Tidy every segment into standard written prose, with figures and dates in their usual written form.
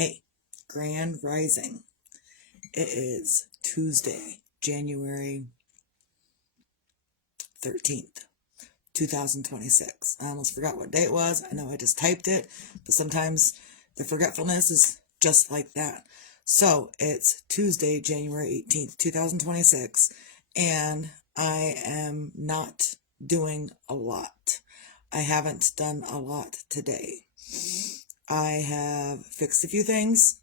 Hey, Grand Rising. It is Tuesday, January 13th, 2026. I almost forgot what day it was. I know I just typed it, but sometimes the forgetfulness is just like that. So it's Tuesday, January 18th, 2026, and I am not doing a lot. I haven't done a lot today. I have fixed a few things.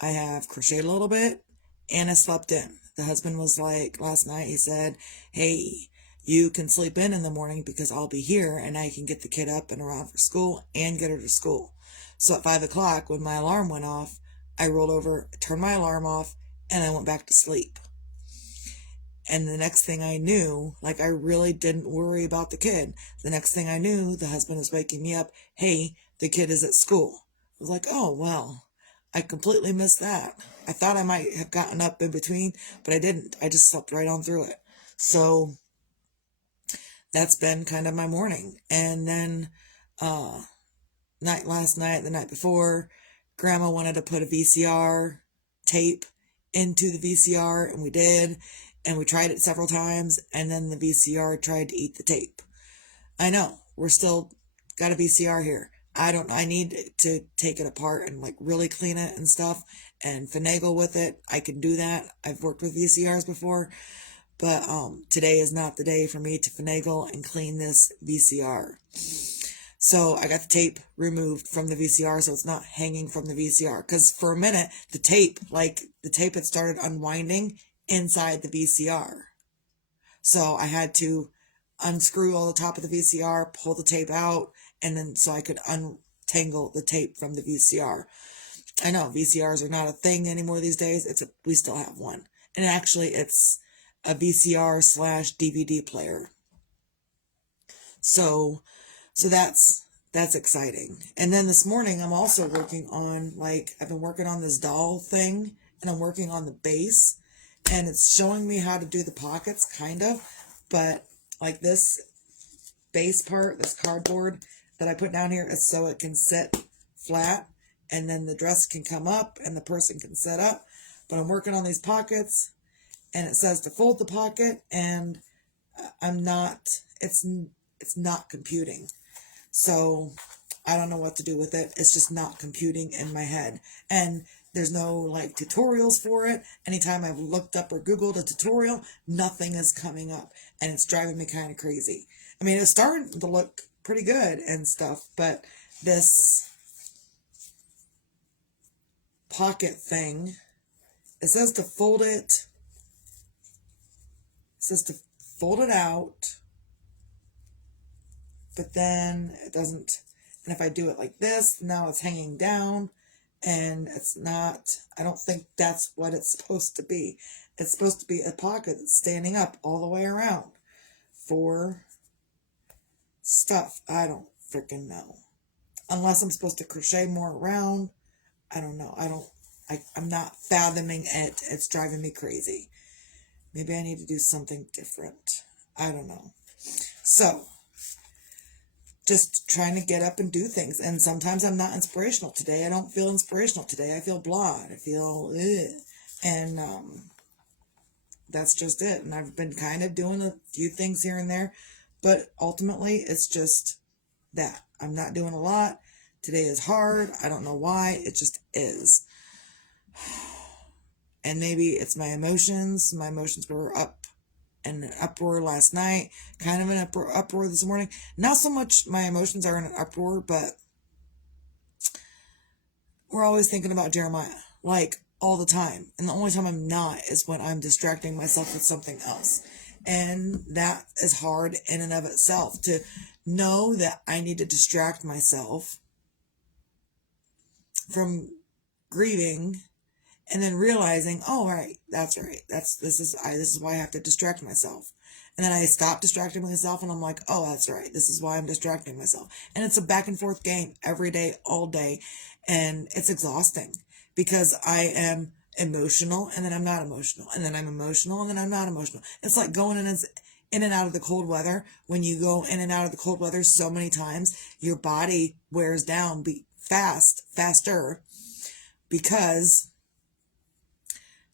I have crocheted a little bit, and I slept in. The husband was like, last night, he said, hey, you can sleep in the morning because I'll be here and I can get the kid up and around for school and get her to school. So at 5 o'clock, when my alarm went off, I rolled over, turned my alarm off, and I went back to sleep. And the next thing I knew, I really didn't worry about the kid. The next thing I knew, the husband was waking me up. Hey, the kid is at school. I was like, oh, well, I completely missed that. I thought I might have gotten up in between, but I didn't. I just slept right on through it. So that's been kind of my morning. And then last night, the night before, Grandma wanted to put a VCR tape into the VCR, and we did. And we tried it several times, and then the VCR tried to eat the tape. I know, we're still got a VCR here. I need to take it apart and really clean it and stuff and finagle with it. I can do that. I've worked with VCRs before, but today is not the day for me to finagle and clean this VCR. So I got the tape removed from the VCR so it's not hanging from the VCR. Because for a minute, the tape had started unwinding inside the VCR. So I had to unscrew all the top of the VCR, pull the tape out, and then so I could untangle the tape from the VCR. I know VCRs are not a thing anymore these days. We still have one. And actually it's a VCR/DVD player. So that's exciting. And then this morning I'm also working on I've been working on this doll thing, and I'm working on the base, and it's showing me how to do the pockets kind of, but this base part, this cardboard that I put down here is so it can sit flat, and then the dress can come up and the person can sit up. But I'm working on these pockets, and it says to fold the pocket, and it's not computing. So I don't know what to do with it. It's just not computing in my head. And there's no tutorials for it. Anytime I've looked up or Googled a tutorial, nothing is coming up. And it's driving me kind of crazy. I mean, it's starting to look pretty good and stuff, but this pocket thing, it says to fold it. It says to fold it out. But then it doesn't. And if I do it like this, now it's hanging down. And it's not, I don't think that's what it's supposed to be. It's supposed to be a pocket that's standing up all the way around for stuff. I don't freaking know. Unless I'm supposed to crochet more around. I don't know. I'm not fathoming it. It's driving me crazy. Maybe I need to do something different. I don't know. So just trying to get up and do things. And sometimes I'm not inspirational. Today I don't feel inspirational. Today I feel blah. I feel ugh. And that's just it. And I've been kind of doing a few things here and there. But ultimately it's just that. I'm not doing a lot. Today is hard. I don't know why. It just is. And maybe it's my emotions. My emotions were up in an uproar last night, kind of an uproar this morning. Not so much my emotions are in an uproar, but we're always thinking about Jeremiah, all the time. And the only time I'm not is when I'm distracting myself with something else. And that is hard in and of itself, to know that I need to distract myself from grieving, and then realizing, oh, right, that's right. This is why I have to distract myself. And then I stop distracting myself, and I'm like, oh, that's right. This is why I'm distracting myself. And it's a back and forth game every day, all day. And it's exhausting because I am emotional, and then I'm not emotional. And then I'm emotional, and then I'm not emotional. It's like going in and out of the cold weather. When you go in and out of the cold weather so many times, your body wears down faster because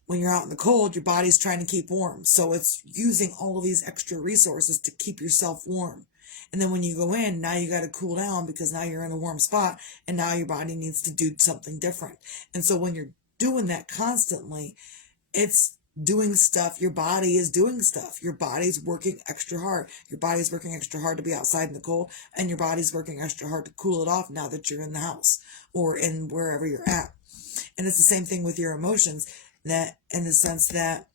when you're out in the cold, your body's trying to keep warm. So it's using all of these extra resources to keep yourself warm. And then when you go in, now you got to cool down because now you're in a warm spot and now your body needs to do something different. And so when you're doing that constantly, it's doing stuff. Your body is doing stuff. Your body's working extra hard. Your body's working extra hard to be outside in the cold, and your body's working extra hard to cool it off now that you're in the house or in wherever you're at. And it's the same thing with your emotions, that in the sense that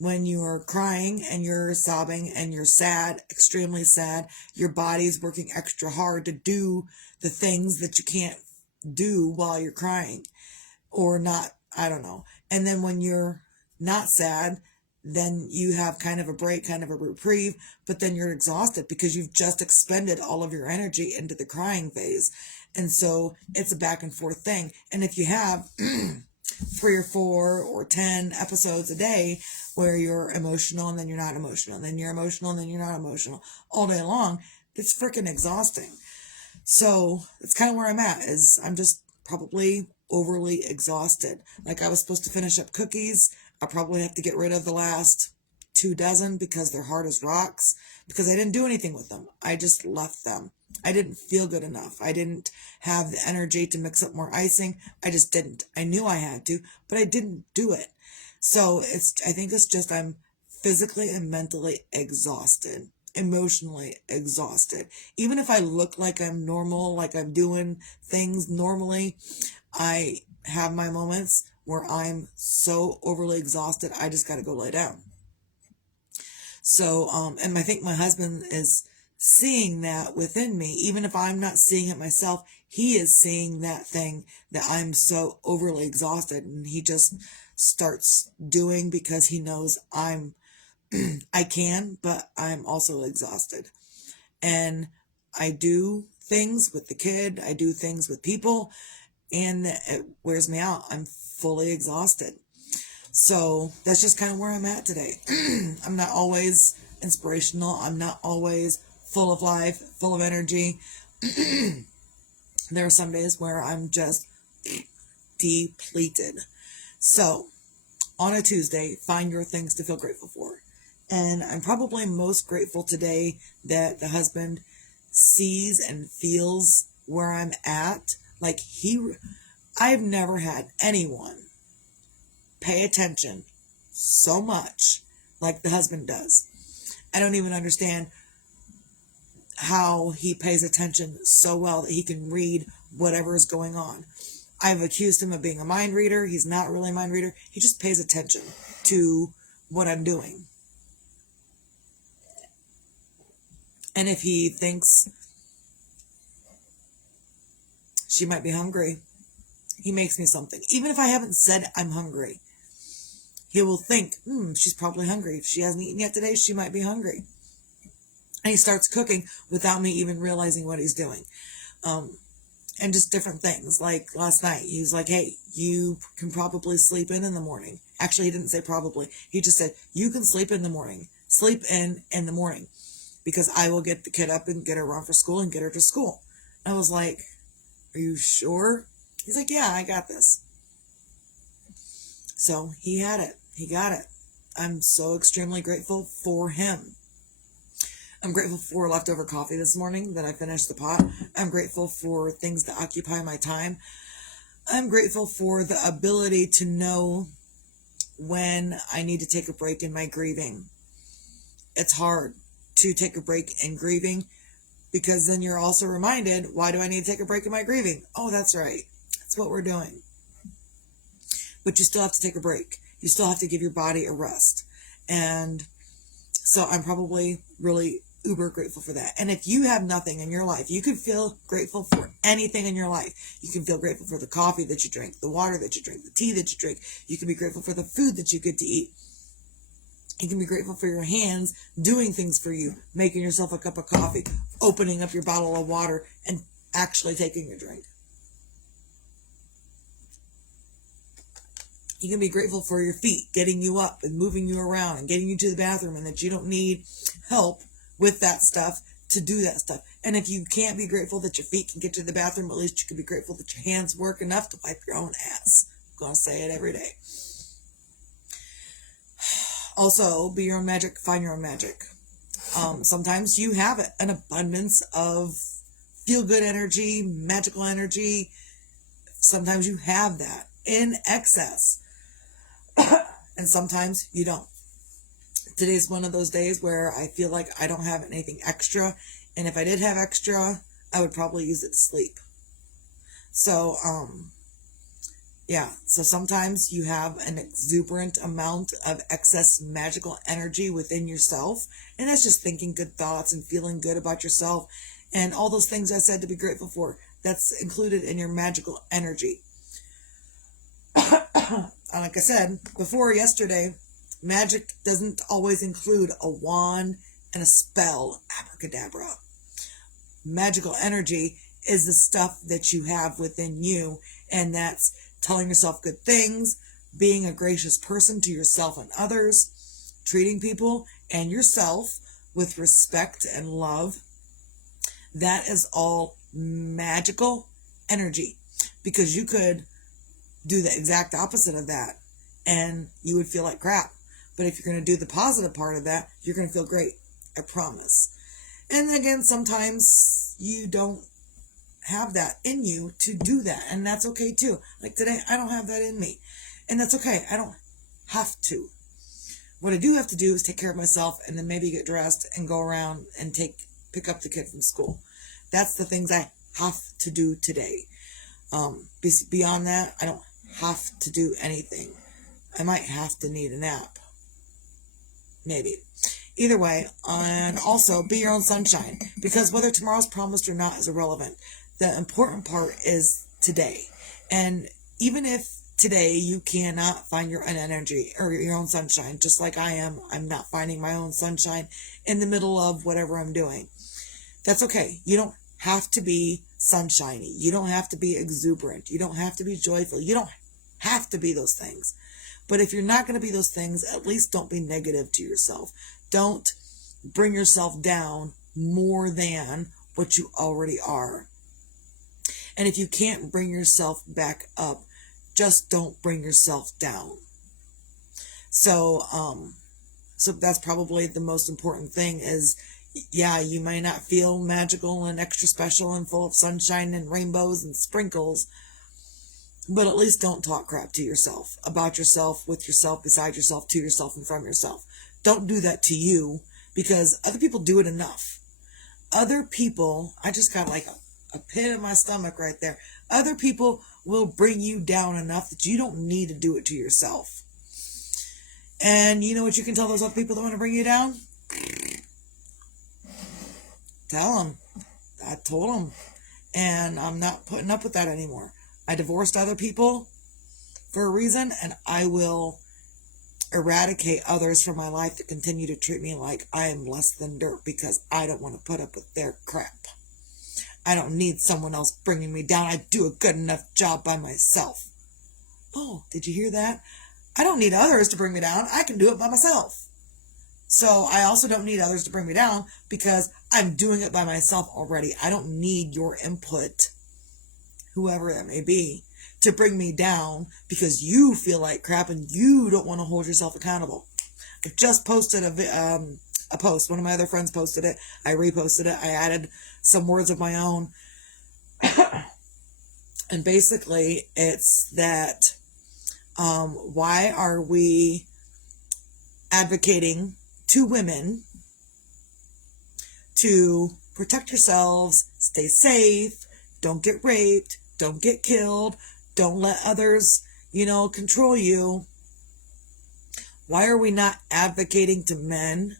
when you're crying and you're sobbing and you're sad, extremely sad, your body's working extra hard to do the things that you can't do while you're crying or not, I don't know. And then when you're not sad, then you have kind of a break, kind of a reprieve, but then you're exhausted because you've just expended all of your energy into the crying phase. And so it's a back and forth thing. And if you have 3 or 4 or 10 episodes a day where you're emotional and then you're not emotional, and then you're emotional and then you're not emotional all day long, it's freaking exhausting. So it's kind of where I'm at, is I'm just probably overly exhausted. Like, I was supposed to finish up cookies. I probably have to get rid of the last 2 dozen because they're hard as rocks, because I didn't do anything with them. I just left them. I didn't feel good enough. I didn't have the energy to mix up more icing. I just didn't. I knew I had to, but I didn't do it. So I think it's just I'm physically and mentally exhausted, emotionally exhausted. Even if I look like I'm normal, like I'm doing things normally, I have my moments where I'm so overly exhausted, I just got to go lay down. So, and I think my husband is seeing that within me. Even if I'm not seeing it myself, he is seeing that thing, that I'm so overly exhausted, and he just starts doing because he knows I can, but I'm also exhausted. And I do things with the kid, I do things with people, and it wears me out. I'm fully exhausted. So that's just kind of where I'm at today. I'm not always inspirational. I'm not always full of life, full of energy. There are some days where I'm just depleted. So on a Tuesday, find your things to feel grateful for. And I'm probably most grateful today that the husband sees and feels where I'm at. Like, I've never had anyone pay attention so much like the husband does. I don't even understand how he pays attention so well that he can read whatever is going on. I've accused him of being a mind reader. He's not really a mind reader. He just pays attention to what I'm doing. And if he thinks she might be hungry, he makes me something. Even if I haven't said I'm hungry, he will think, she's probably hungry. If she hasn't eaten yet today, she might be hungry. And he starts cooking without me even realizing what he's doing. And just different things. Like last night, he was like, hey, you can probably sleep in the morning. Actually, he didn't say probably. He just said, you can sleep in the morning. Sleep in the morning. Because I will get the kid up and get her ready for school and get her to school. I was like, are you sure? He's like, yeah, I got this. So he had it. He got it. I'm so extremely grateful for him. I'm grateful for leftover coffee this morning that I finished the pot. I'm grateful for things that occupy my time. I'm grateful for the ability to know when I need to take a break in my grieving. It's hard to take a break in grieving because then you're also reminded, why do I need to take a break in my grieving? Oh, that's right. That's what we're doing. But you still have to take a break. You still have to give your body a rest. And so I'm probably really uber grateful for that. And if you have nothing in your life, you can feel grateful for anything in your life. You can feel grateful for the coffee that you drink, the water that you drink, the tea that you drink. You can be grateful for the food that you get to eat. You can be grateful for your hands doing things for you, making yourself a cup of coffee, opening up your bottle of water, and actually taking your drink. You can be grateful for your feet, getting you up and moving you around and getting you to the bathroom, and that you don't need help with that stuff to do that stuff. And if you can't be grateful that your feet can get to the bathroom, at least you can be grateful that your hands work enough to wipe your own ass. Gonna say it every day. Also, be your own magic, find your own magic. Sometimes you have an abundance of feel-good energy, magical energy. Sometimes you have that in excess. And sometimes you don't. Today's one of those days where I feel like I don't have anything extra. And if I did have extra, I would probably use it to sleep. So, yeah. So sometimes you have an exuberant amount of excess magical energy within yourself. And that's just thinking good thoughts and feeling good about yourself. And all those things I said to be grateful for. That's included in your magical energy. Like I said before yesterday, magic doesn't always include a wand and a spell, abracadabra. Magical energy is the stuff that you have within you, and that's telling yourself good things, being a gracious person to yourself and others, treating people and yourself with respect and love. That is all magical energy, because you could do the exact opposite of that and you would feel like crap. But if you're going to do the positive part of that, you're going to feel great. I promise. And again, sometimes you don't have that in you to do that. And that's okay too. Like today, I don't have that in me. And that's okay. I don't have to. What I do have to do is take care of myself and then maybe get dressed and go around and pick up the kid from school. That's the things I have to do today. Beyond that, I don't have to do anything. I might have to need a nap. Maybe. Either way, and also be your own sunshine, because whether tomorrow's promised or not is irrelevant. The important part is today. And even if today you cannot find your own energy or your own sunshine, just like I'm not finding my own sunshine in the middle of whatever I'm doing. That's okay. You don't have to be sunshiny. You don't have to be exuberant. You don't have to be joyful. You don't have to be those things. But if you're not going to be those things, at least don't be negative to yourself. Don't bring yourself down more than what you already are. And if you can't bring yourself back up, just don't bring yourself down. So that's probably the most important thing is, yeah, you may not feel magical and extra special and full of sunshine and rainbows and sprinkles, but at least don't talk crap to yourself, about yourself, with yourself, beside yourself, to yourself, and from yourself. Don't do that to you, because other people do it enough. Other people, I just got like a pit in my stomach right there. Other people will bring you down enough that you don't need to do it to yourself. And you know what you can tell those other people that want to bring you down? Tell them. I told them. And I'm not putting up with that anymore. I divorced other people for a reason, and I will eradicate others from my life that continue to treat me like I am less than dirt, because I don't want to put up with their crap. I don't need someone else bringing me down. I do a good enough job by myself. Oh, did you hear that? I don't need others to bring me down. I can do it by myself. So I also don't need others to bring me down, because I'm doing it by myself already. I don't need your input, whoever that may be, to bring me down because you feel like crap and you don't want to hold yourself accountable. I just posted a post. One of my other friends posted it. I reposted it. I added some words of my own. And basically, it's that why are we advocating to women to protect yourselves, stay safe, don't get raped, don't get killed, don't let others, control you? Why are we not advocating to men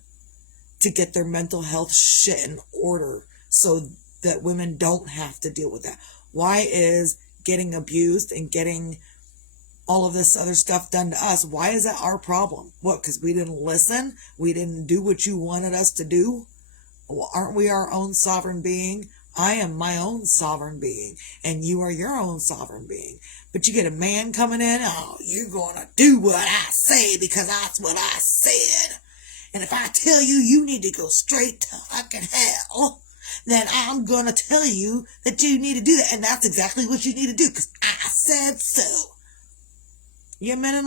to get their mental health shit in order so that women don't have to deal with that? Why is getting abused and getting all of this other stuff done to us, why is that our problem? What, because we didn't listen? We didn't do what you wanted us to do? Well, aren't we our own sovereign being? I am my own sovereign being, and you are your own sovereign being. But you get a man coming in, oh, you're going to do what I say because that's what I said. And if I tell you you need to go straight to fucking hell, then I'm going to tell you that you need to do that. And that's exactly what you need to do because I said so. You have men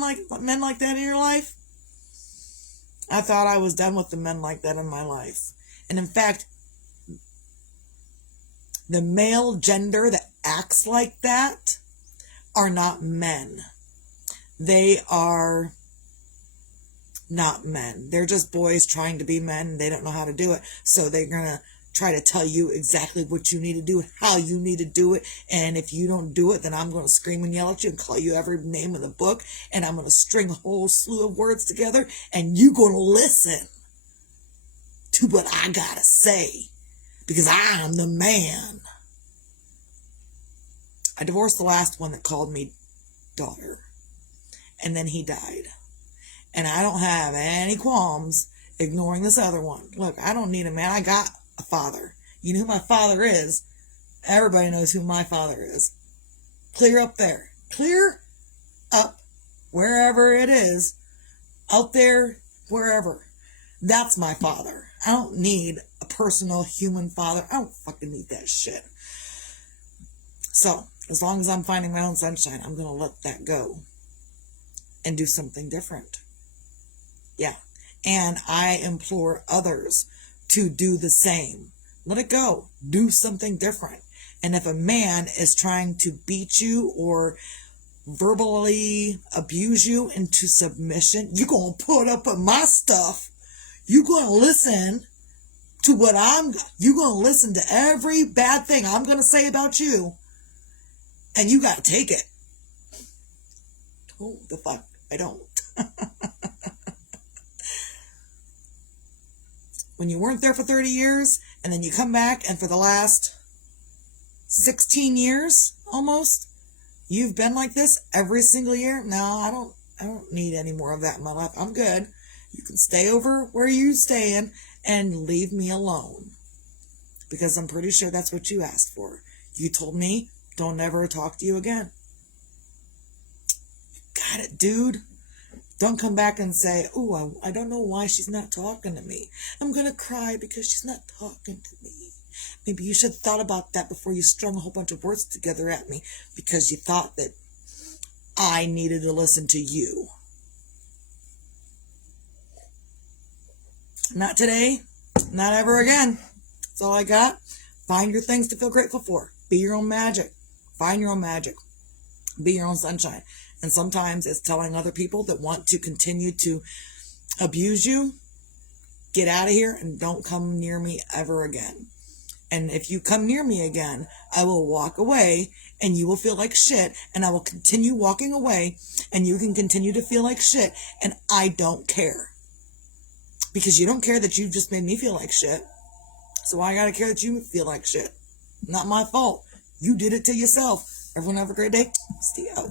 like that in your life? I thought I was done with the men like that in my life. And in fact, the male gender that acts like that are not men. They are not men. They're just boys trying to be men, and they don't know how to do it. So they're going to try to tell you exactly what you need to do, how you need to do it. And if you don't do it, then I'm going to scream and yell at you and call you every name in the book. And I'm going to string a whole slew of words together. And you're going to listen to what I got to say. Because I'm the man. I divorced the last one that called me daughter. And then he died. And I don't have any qualms ignoring this other one. Look, I don't need a man. I got a father. You know who my father is. Everybody knows who my father is. Clear up there. Clear up wherever it is. Out there, wherever. That's my father. I don't need a personal human father. I don't fucking need that shit. So, as long as I'm finding my own sunshine, I'm going to let that go and do something different. Yeah. And I implore others to do the same. Let it go. Do something different. And if a man is trying to beat you or verbally abuse you into submission, you're going to put up with my stuff. You're going to listen to you're going to listen to every bad thing I'm going to say about you. And you got to take it. Oh, the fuck. I don't. When you weren't there for 30 years, and then you come back, and for the last 16 years, almost, you've been like this every single year. No, I don't need any more of that in my life. I'm good. You can stay over where you're staying and leave me alone. Because I'm pretty sure that's what you asked for. You told me, don't ever talk to you again. Got it, dude. Don't come back and say, oh, I don't know why she's not talking to me. I'm going to cry because she's not talking to me. Maybe you should have thought about that before you strung a whole bunch of words together at me because you thought that I needed to listen to you. Not today. Not ever again. That's all I got. Find your things to feel grateful for. Be your own magic. Find your own magic. Be your own sunshine. And sometimes it's telling other people that want to continue to abuse you, get out of here and don't come near me ever again. And if you come near me again, I will walk away and you will feel like shit. And I will continue walking away and you can continue to feel like shit. And I don't care. Because you don't care that you just made me feel like shit. So I gotta care that you feel like shit. Not my fault. You did it to yourself. Everyone have a great day. Stay out.